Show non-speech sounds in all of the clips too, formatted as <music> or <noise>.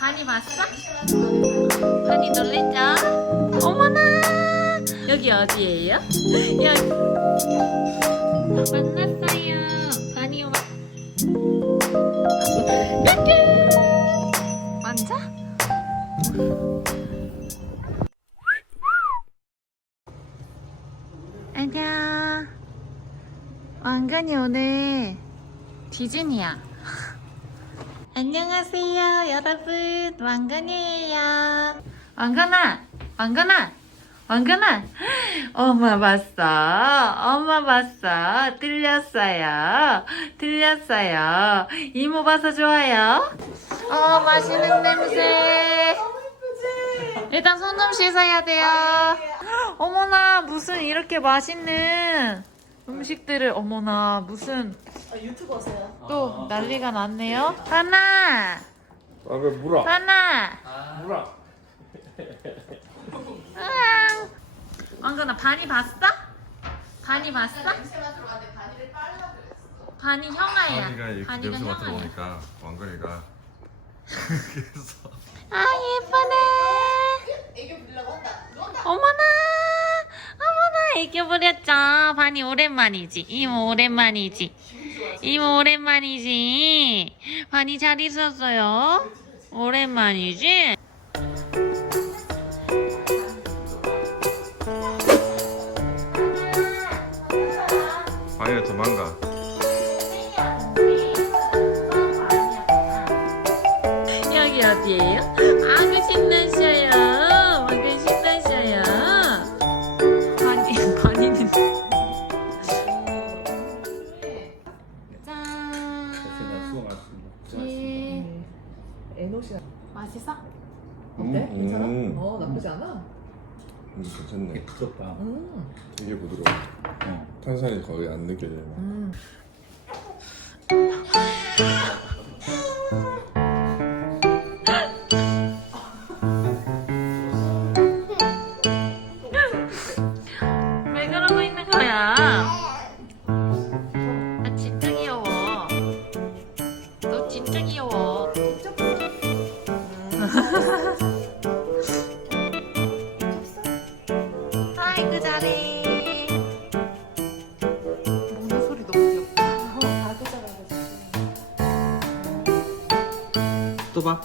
반이 봤어? 반이 놀랬죠? 어머나! 여기 어디예요? 여기. 만났어요. 반이 오마. 만져? 안녕. 왕관이 오늘 디즈니야. 안녕하세요, 여러분. 왕관이에요. 왕관아, 왕관아, 왕관아. <gasps> 엄마 봤어. 엄마 봤어. 들렸어요. 들렸어요. 이모 봐서 좋아요. 어, 맛있는 냄새. 일단 손 좀 씻어야 돼요. 어머나, 무슨 이렇게 맛있는 음식들을, 어머나, 무슨 아, 유튜버세요. 또 난리가 났네요. 하나, 아왜 물어? 하나. 물어. 으앙. 왕건아, 반이 봤어? 반이 봤어? 반이 형아야. 이렇게 반이가 냄새 형아야. 오니까 왕건이가 <laughs> 그래서 아, 예쁘네. 애교 부리려고 한다. 어머나, 어머나, 애교 부렸죠. 반이 오랜만이지. 이모 오랜만이지. 이모 오랜만이지. 반이 잘 있었어요. 오랜만이지. 방에 도망가. 여기 어디예요? 예. 에노시아. 맛있어? 어때? 괜찮아? 음. 어, 나쁘지 않아? 음, 괜찮네. 부럽다. 음. 되게 부드러워. 어. 탄산이 거의 안 느껴져요. 음. 아이고 잘해. 먹는 소리 너무 귀엽다. 어, 잘하고 또 봐.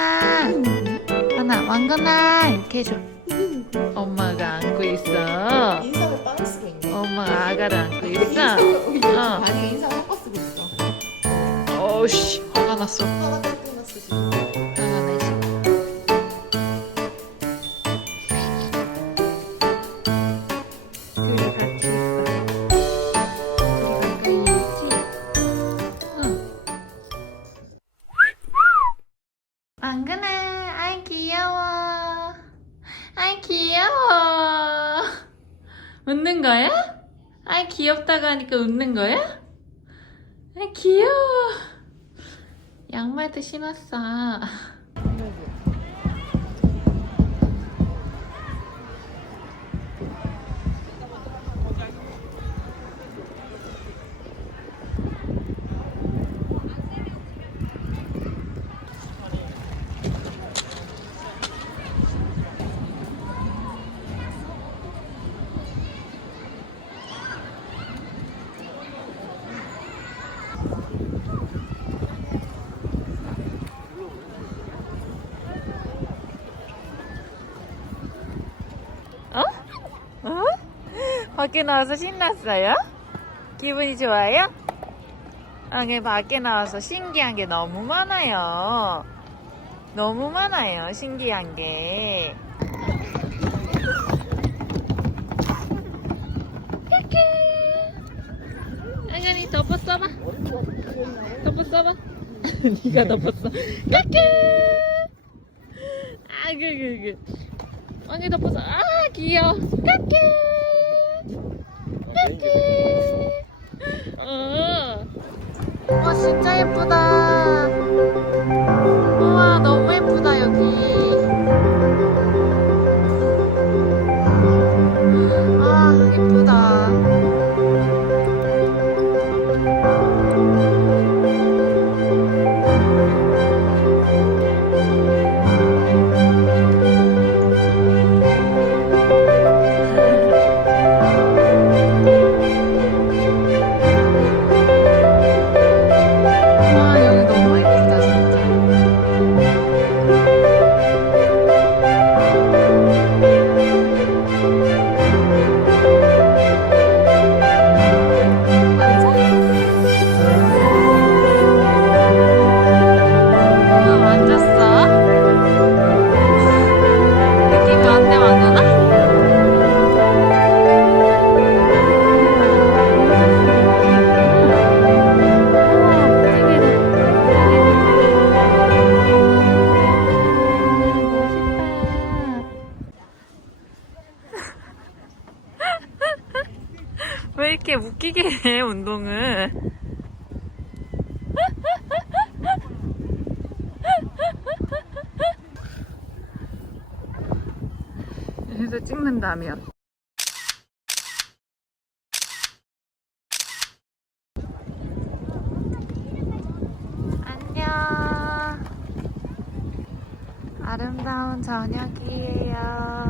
하나. 하나. 왕건아. 이렇게 해줘. 엄마가 안고 있어. 인상을 빵을 쓰고 있네. 엄마가 아가를 안고 있어. 어. 바니가 인상을 섞어 쓰고 있어. 어우씨. 화가 났어. 하나 깎고 쓰지. 화 아이 귀엽다고 하니까 웃는 거야? 아이 귀여워. 양말도 신었어. 밖에 나와서 신났어요? 기분이 좋아요? 아, 밖에 나와서 신기한 게 너무 많아요. 너무 많아요, 신기한 게. 앙아니 덮어 써봐. 덮어 써봐. 니가 덮었어. 까까. 아그그그. 앙이 덮어서 아 귀여워. 까까. 아닌데. 어. 와 진짜 예쁘다. 찍는다면. 안녕. 아름다운 저녁이에요.